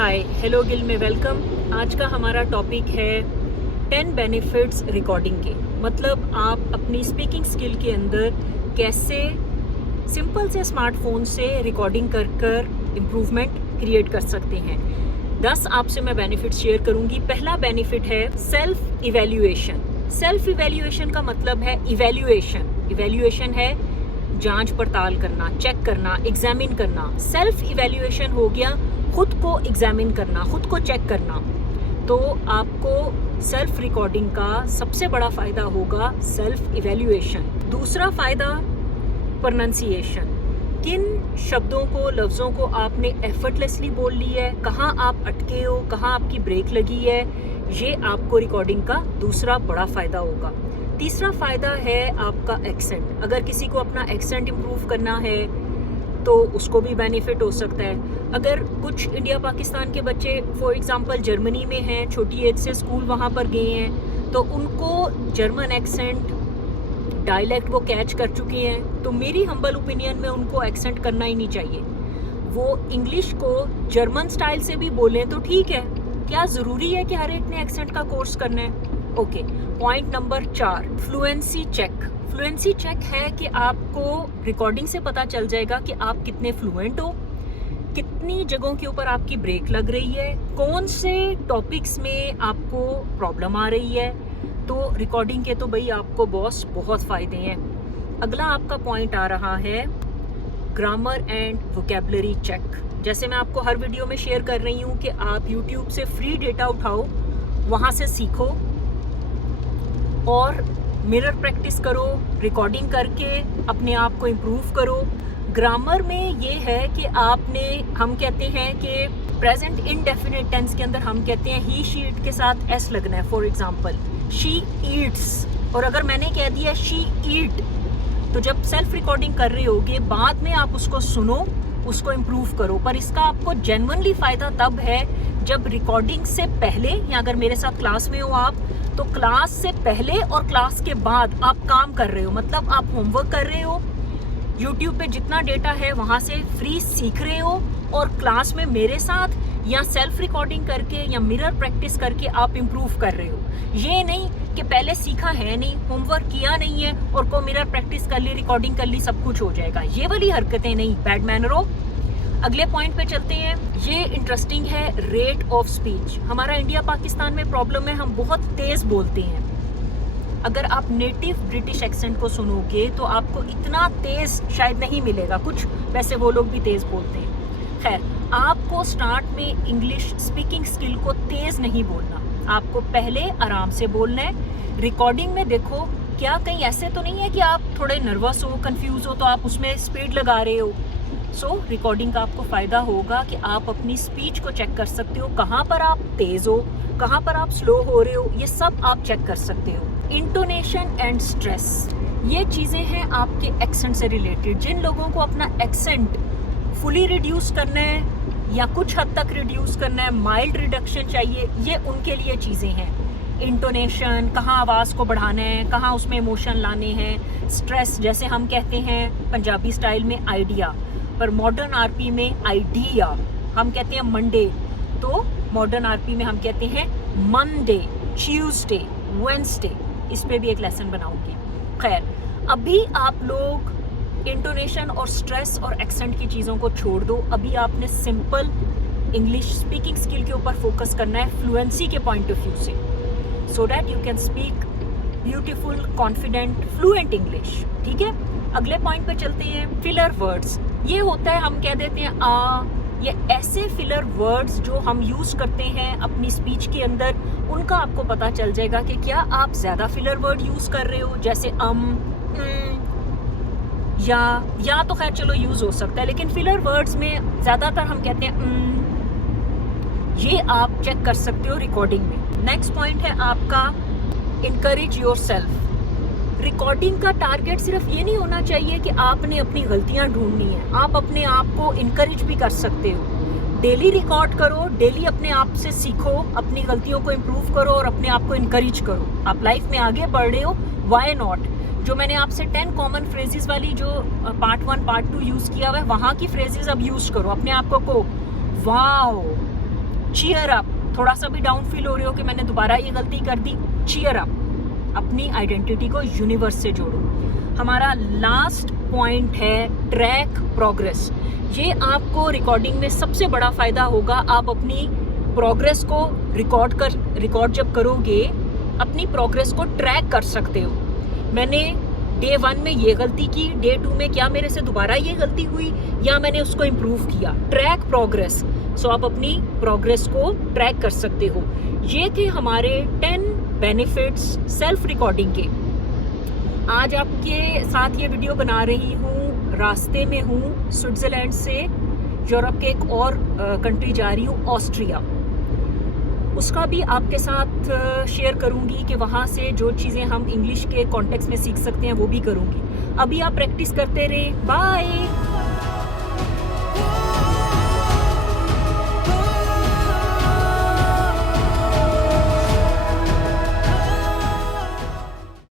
Hi hello Gill में welcome. आज का हमारा टॉपिक है 10 बेनिफिट्स रिकॉर्डिंग के। मतलब आप अपनी स्पीकिंग स्किल के अंदर कैसे सिंपल से स्मार्टफोन से रिकॉर्डिंग कर इम्प्रूवमेंट क्रिएट कर सकते हैं। 10 आपसे मैं बेनिफिट्स शेयर करूंगी। पहला बेनिफिट है सेल्फ इवैल्यूएशन। सेल्फ इवैल्यूएशन का मतलब है इवैल्यूएशन है जांच पड़ताल करना, चेक करना, एग्जामिन करना। सेल्फ इवैल्यूएशन हो गया खुद को एग्जामिन करना, खुद को चेक करना। तो आपको सेल्फ रिकॉर्डिंग का सबसे बड़ा फायदा होगा सेल्फ इवैल्यूएशन। दूसरा फायदा प्रोनाउंसिएशन। किन शब्दों को, लफ्ज़ों को आपने एफर्टलेसली बोल ली है, कहाँ आप अटके हो, कहाँ आपकी ब्रेक लगी है, ये आपको रिकॉर्डिंग का दूसरा बड़ा फ़ायदा होगा। तीसरा फ़ायदा है आपका एक्सेंट। अगर किसी को अपना एक्सेंट इम्प्रूव करना है तो उसको भी बेनिफिट हो सकता है। अगर कुछ इंडिया पाकिस्तान के बच्चे फॉर एग्जांपल जर्मनी में हैं, छोटी एज से स्कूल वहाँ पर गए हैं, तो उनको जर्मन एक्सेंट, डायलेक्ट वो कैच कर चुके हैं, तो मेरी हम्बल ओपिनियन में उनको एक्सेंट करना ही नहीं चाहिए। वो इंग्लिश को जर्मन स्टाइल से भी बोलें तो ठीक है, क्या ज़रूरी है कि हर एक ने एक्सेंट का कोर्स करना है? Okay. Point number 4, fluency check. Fluency check है कि आपको रिकॉर्डिंग से पता चल जाएगा कि आप कितने फ्लुएंट हो, कितनी जगहों के ऊपर आपकी ब्रेक लग रही है, कौन से टॉपिक्स में आपको प्रॉब्लम आ रही है। तो रिकॉर्डिंग के तो भाई आपको बॉस बहुत फ़ायदे हैं। अगला आपका पॉइंट आ रहा है ग्रामर एंड वोकैबुलरी चेक। जैसे मैं आपको हर वीडियो में शेयर कर रही हूँ कि आप यूट्यूब से फ्री डेटा उठाओ, वहाँ से सीखो और मिरर प्रैक्टिस करो, रिकॉर्डिंग करके अपने आप को इम्प्रूव करो। ग्रामर में ये है कि आपने, हम कहते हैं कि प्रेजेंट इंडेफिनिट टेंस के अंदर हम कहते हैं ही शी इट के साथ एस लगना है। फॉर एग्जांपल शी ईट्स, और अगर मैंने कह दिया शी ईट, तो जब सेल्फ रिकॉर्डिंग कर रहे होगे बाद में आप उसको सुनो, उसको इम्प्रूव करो। पर इसका आपको जेन्युइनली फ़ायदा तब है जब रिकॉर्डिंग से पहले, या अगर मेरे साथ क्लास में हो आप, तो क्लास से पहले और क्लास के बाद आप काम कर रहे हो, मतलब आप होमवर्क कर रहे हो, यूट्यूब पे जितना डेटा है वहाँ से फ्री सीख रहे हो, और क्लास में मेरे साथ या सेल्फ रिकॉर्डिंग करके या मिरर प्रैक्टिस करके आप इम्प्रूव कर रहे हो। ये नहीं कि पहले सीखा है नहीं, होमवर्क किया नहीं है और को मिरर प्रैक्टिस कर ली, रिकॉर्डिंग कर ली, सब कुछ हो जाएगा। ये वाली हरकतें नहीं, बैड मैनरो। अगले पॉइंट पे चलते हैं। ये इंटरेस्टिंग है, रेट ऑफ स्पीच। हमारा इंडिया पाकिस्तान में प्रॉब्लम है, हम बहुत तेज़ बोलते हैं। अगर आप नेटिव ब्रिटिश एक्सेंट को सुनोगे तो आपको इतना तेज़ शायद नहीं मिलेगा, कुछ वैसे वो लोग भी तेज़ बोलते हैं। खैर, आपको स्टार्ट में इंग्लिश स्पीकिंग स्किल को तेज़ नहीं बोलना, आपको पहले आराम से बोलना है। रिकॉर्डिंग में देखो क्या कहीं ऐसे तो नहीं है कि आप थोड़े नर्वस हो, कंफ्यूज हो, तो आप उसमें स्पीड लगा रहे हो। रिकॉर्डिंग का आपको फ़ायदा होगा कि आप अपनी स्पीच को चेक कर सकते हो, कहाँ पर आप तेज़ हो, कहाँ पर आप स्लो हो रहे हो, ये सब आप चेक कर सकते हो। इंटोनेशन एंड स्ट्रेस, ये चीज़ें हैं आपके एक्सेंट से रिलेटेड। जिन लोगों को अपना एक्सेंट फुली रिड्यूस करना है या कुछ हद तक रिड्यूस करना है, माइल्ड रिडक्शन चाहिए, ये उनके लिए चीज़ें हैं। इंटोनेशन, कहाँ आवाज़ को बढ़ाना है, कहाँ उसमें इमोशन लाने हैं। स्ट्रेस, जैसे हम कहते हैं पंजाबी स्टाइल में आइडिया, पर मॉडर्न आरपी में आइडिया हम कहते हैं मंडे, तो मॉडर्न आरपी में हम कहते हैं मंडे, ट्यूसडे, वेडनेसडे। इस पे भी एक लेसन बनाऊंगी। खैर, अभी आप लोग इंटोनेशन और स्ट्रेस और एक्सेंट की चीज़ों को छोड़ दो। अभी आपने सिंपल इंग्लिश स्पीकिंग स्किल के ऊपर फोकस करना है, फ्लुएंसी के पॉइंट ऑफ व्यू से, so that you can speak beautiful, confident, fluent English. ठीक है, अगले पॉइंट पे चलते हैं। फिलर वर्ड्स, ये होता है, हम कह देते हैं आ, ये ऐसे फिलर वर्ड्स जो हम यूज़ करते हैं अपनी स्पीच के अंदर, उनका आपको पता चल जाएगा कि क्या आप ज़्यादा फिलर वर्ड यूज़ कर रहे हो, जैसे या तो खैर चलो यूज़ हो सकता है, लेकिन फिलर वर्ड्स में ज़्यादातर हम कहते हैं ये आप चेक कर सकते हो रिकॉर्डिंग में। नेक्स्ट पॉइंट है आपका इनकरेज योरसेल्फ। रिकॉर्डिंग का टारगेट सिर्फ ये नहीं होना चाहिए कि आपने अपनी गलतियां ढूंढनी है, आप अपने आप को इनकरेज भी कर सकते हो। डेली रिकॉर्ड करो, डेली अपने आप से सीखो, अपनी गलतियों को इम्प्रूव करो और अपने आप को इनकरेज करो। आप लाइफ में आगे बढ़ रहे हो, वाई नॉट। जो मैंने आपसे 10 कॉमन फ्रेजेस वाली जो पार्ट 1 पार्ट 2 यूज़ किया हुआ है, वहाँ की फ्रेजेस अब यूज़ करो, अपने आप को वाओ चीयर अप। थोड़ा सा भी डाउन फील हो रहे हो कि मैंने दोबारा ये गलती कर दी, चीयर अप। अपनी आइडेंटिटी को यूनिवर्स से जोड़ो। हमारा लास्ट पॉइंट है ट्रैक प्रोग्रेस। ये आपको रिकॉर्डिंग में सबसे बड़ा फायदा होगा। आप अपनी प्रोग्रेस को रिकॉर्ड जब करोगे, अपनी प्रोग्रेस को ट्रैक कर सकते हो। मैंने डे 1 में ये गलती की, डे 2 में क्या मेरे से दोबारा ये गलती हुई या मैंने उसको इम्प्रूव किया। Track progress. सो आप अपनी प्रोग्रेस को ट्रैक कर सकते हो। ये थे हमारे 10 बेनिफिट्स सेल्फ रिकॉर्डिंग के। आज आपके साथ ये वीडियो बना रही हूँ, रास्ते में हूँ स्विट्ज़रलैंड से यूरोप के एक और कंट्री जा रही हूँ, ऑस्ट्रिया। उसका भी आपके साथ शेयर करूँगी कि वहाँ से जो चीज़ें हम इंग्लिश के कॉन्टेक्स्ट में सीख सकते हैं वो भी करूँगी। अभी आप प्रैक्टिस करते रहे। बाय।